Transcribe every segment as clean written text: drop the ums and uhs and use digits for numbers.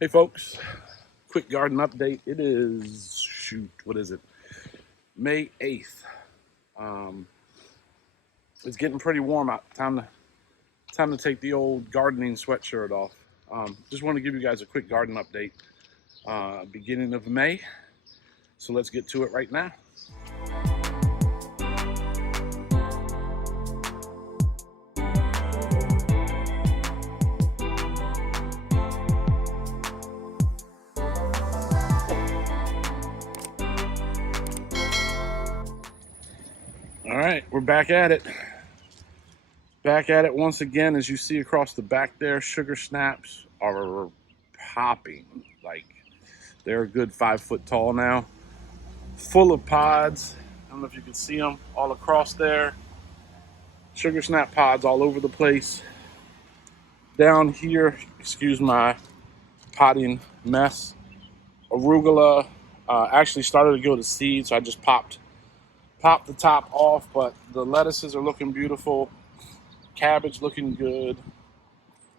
Hey folks, quick garden update. It is, what is it? May 8th. It's getting pretty warm out. Time to take the old gardening sweatshirt off. Just want to give you guys a quick garden update. Beginning of May. So let's get to it right now. All right, we're back at it. Back at it once again. As you see across the back there, sugar snaps are popping. Like, they're a good 5 foot tall now. Full of pods. I don't know if you can see them all across there. Sugar snap pods all over the place. Down here, excuse my potting mess. Arugula actually started to go to seed, so I just popped the top off, but the lettuces are looking beautiful. Cabbage looking good.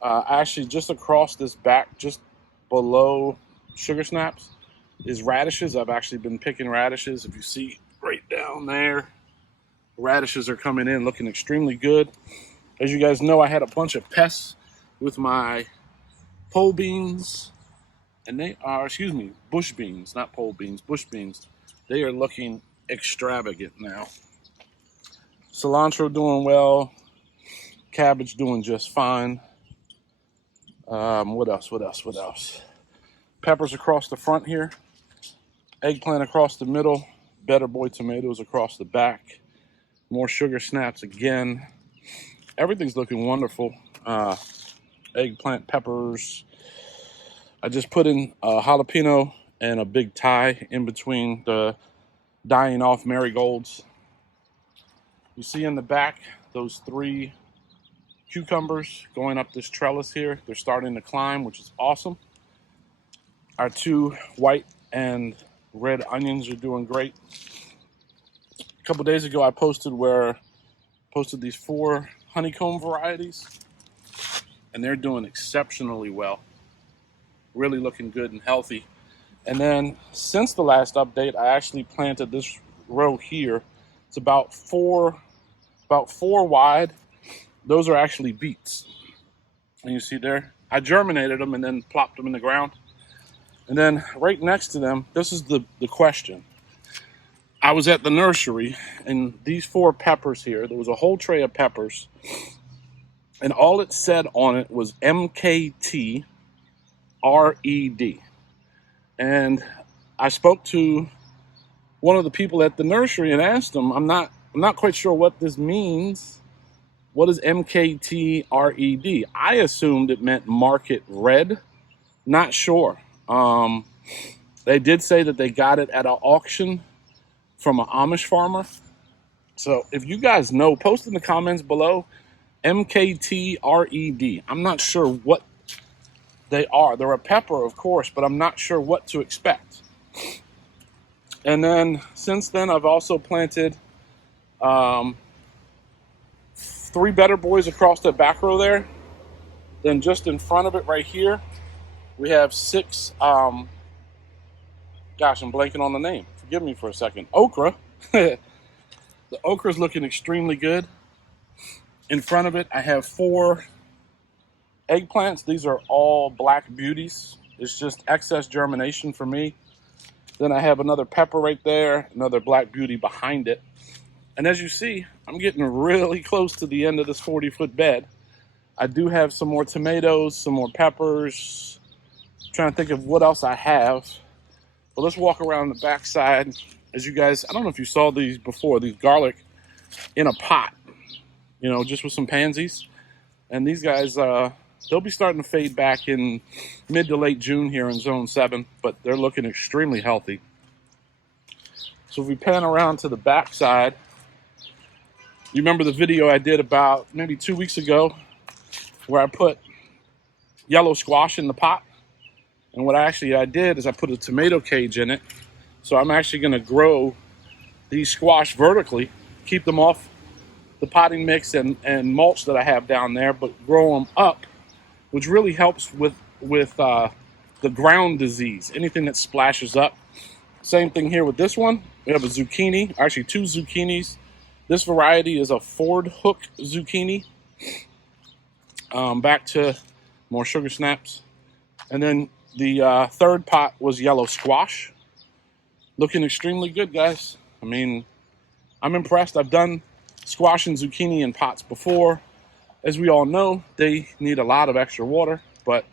Actually, just across this back, just below sugar snaps, is radishes. I've actually been picking radishes. If you see right down there, radishes are coming in looking extremely good. As you guys know, I had a bunch of pests with my pole beans, and they are, bush beans, not pole beans, bush beans. They are looking extravagant now. Cilantro doing well. Cabbage doing just fine. What else? Peppers across the front here. Eggplant across the middle. Better boy tomatoes across the back. More sugar snaps again. Everything's looking wonderful. Eggplant, peppers. I just put in a jalapeno and a big Thai in between the dying off marigolds. You see in the back those 3 cucumbers going up this trellis here. They're starting to climb, which is awesome. Our 2 white and red onions are doing great. A couple days ago, I posted these 4 honeycomb varieties, and they're doing exceptionally well. Really looking good and healthy. And then since the last update, I actually planted this row here. It's about four wide. Those are actually beets. And you see there, I germinated them and then plopped them in the ground. And then right next to them, this is the question. I was at the nursery, and these 4 peppers here, there was a whole tray of peppers, and all it said on it was Mkt Red. And I spoke to one of the people at the nursery and asked him, I'm not quite sure what this means. What is Mkt Red? I assumed it meant market red. Not sure. They did say that they got it at an auction from an Amish farmer. So if you guys know, post in the comments below. Mkt Red. I'm not sure what they are. They're a pepper, of course, but I'm not sure what to expect. And then since then, I've also planted 3 better boys across the back row there. Then just in front of it right here, we have 6, gosh, I'm blanking on the name. Forgive me for a second. Okra. The okra is looking extremely good. In front of it, I have 4 eggplants. These are all black beauties. It's just excess germination for me. Then I have another pepper right there, another black beauty behind it. And as you see, I'm getting really close to the end of this 40-foot bed. I do have some more tomatoes, some more peppers. I'm trying to think of what else I have. But let's walk around the backside. As you guys, I don't know if you saw these before, these garlic in a pot, just with some pansies. And these guys, they'll be starting to fade back in mid to late June here in zone 7, but they're looking extremely healthy. So if we pan around to the backside, you remember the video I did about maybe 2 weeks ago where I put yellow squash in the pot? And what I did is I put a tomato cage in it. So I'm actually going to grow these squash vertically, keep them off the potting mix and mulch that I have down there, but grow them up, which really helps with the ground disease, anything that splashes up. Same thing here with this one. We have a zucchini, actually 2 zucchinis. This variety is a Ford Hook zucchini. Back to more sugar snaps. And then the third pot was yellow squash. Looking extremely good, guys. I mean, I'm impressed. I've done squash and zucchini in pots before. As we all know, they need a lot of extra water, but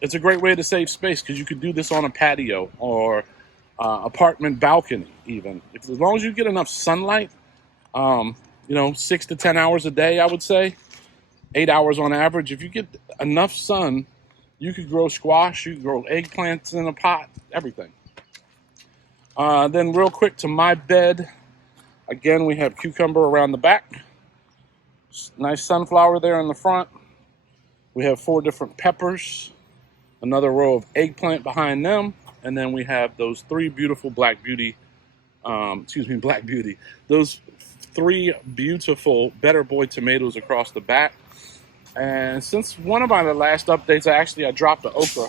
it's a great way to save space because you could do this on a patio or apartment balcony even. As long as you get enough sunlight, 6 to 10 hours a day, I would say, 8 hours on average. If you get enough sun, you could grow squash, you could grow eggplants in a pot, everything. Then real quick to my bed. Again, we have cucumber around the back. Nice sunflower there in the front. We have 4 different peppers. Another row of eggplant behind them. And then we have those 3 beautiful Black Beauty. Those 3 beautiful Better Boy tomatoes across the back. And since one of my last updates, I dropped the okra.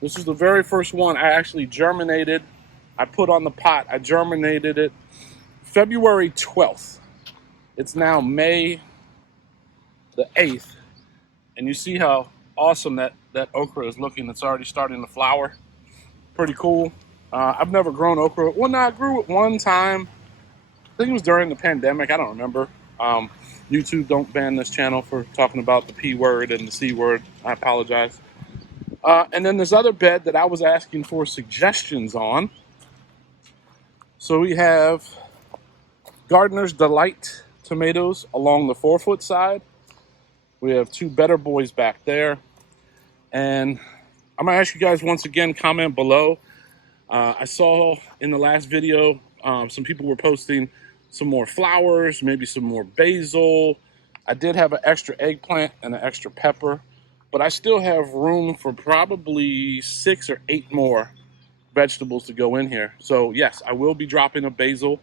This is the very first one I actually germinated. I put on the pot. I germinated it February 12th. It's now May the 8th. And you see how awesome that okra is looking. It's already starting to flower. Pretty cool. I've never grown okra. Well, no, I grew it one time. I think it was during the pandemic. I don't remember. YouTube, don't ban this channel for talking about the P word and the C word. I apologize. And then this other bed that I was asking for suggestions on. So we have Gardener's Delight tomatoes along the 4-foot side. We have 2 Better Boys back there. And I'm going to ask you guys once again, comment below. I saw in the last video, some people were posting some more flowers, maybe some more basil. I did have an extra eggplant and an extra pepper, but I still have room for probably 6 or 8 more vegetables to go in here. So yes, I will be dropping a basil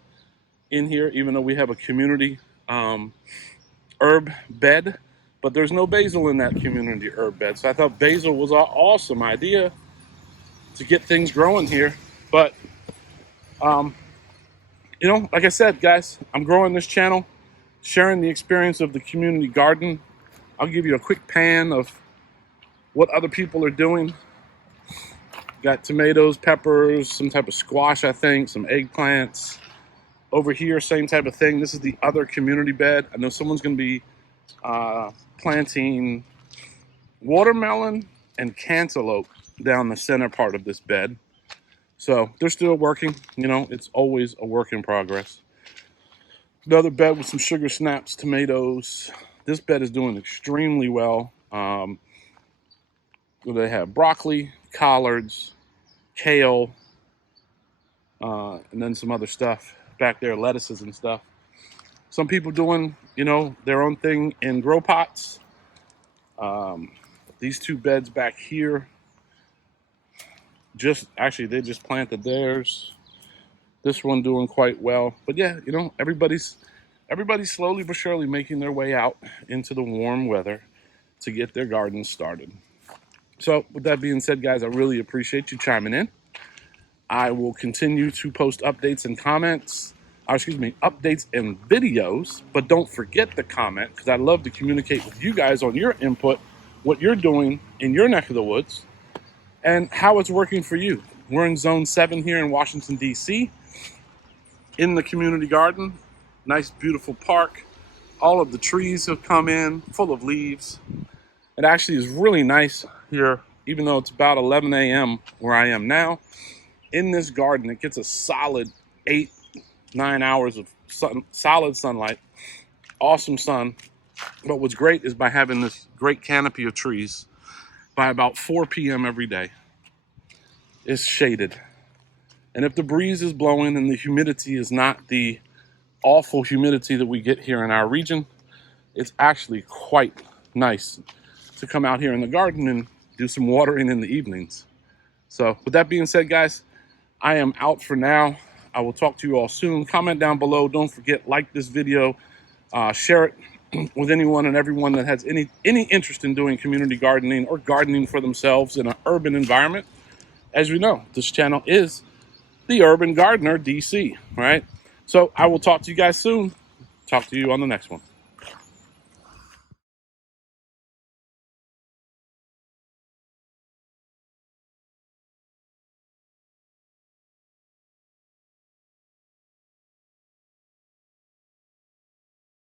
in here, even though we have a community herb bed, but there's no basil in that community herb bed. So I thought basil was an awesome idea to get things growing here. But like I said, guys, I'm growing this channel, sharing the experience of the community garden. I'll give you a quick pan of what other people are doing. Got tomatoes, peppers, some type of squash, I think, some eggplants. Over here, same type of thing. This is the other community bed. I know someone's going to be planting watermelon and cantaloupe down the center part of this bed. So they're still working. It's always a work in progress. Another bed with some sugar snaps, tomatoes. This bed is doing extremely well. They have broccoli, collards, kale, and then some other stuff back there, lettuces and stuff. Some people doing, their own thing in grow pots. These 2 beds back here, they just planted theirs. This one doing quite well. But yeah, everybody's slowly but surely making their way out into the warm weather to get their gardens started. So with that being said, guys, I really appreciate you chiming in. I will continue to post updates and updates and videos, but don't forget to comment, because I love to communicate with you guys on your input, what you're doing in your neck of the woods, and how it's working for you. We're in Zone 7 here in Washington, D.C., in the community garden. Nice, beautiful park. All of the trees have come in, full of leaves. It actually is really nice here, even though it's about 11 a.m. where I am now. In this garden, it gets a solid 8-9 hours of solid sunlight. Awesome sun. But what's great is by having this great canopy of trees, by about 4 p.m. every day, it's shaded. And if the breeze is blowing and the humidity is not the awful humidity that we get here in our region, it's actually quite nice to come out here in the garden and do some watering in the evenings. So with that being said, guys, I am out for now. I will talk to you all soon. Comment down below. Don't forget, like this video, share it with anyone and everyone that has any interest in doing community gardening or gardening for themselves in an urban environment. as you know, this channel is the Urban Gardener DC, right? So I will talk to you guys soon. Talk to you on the next one.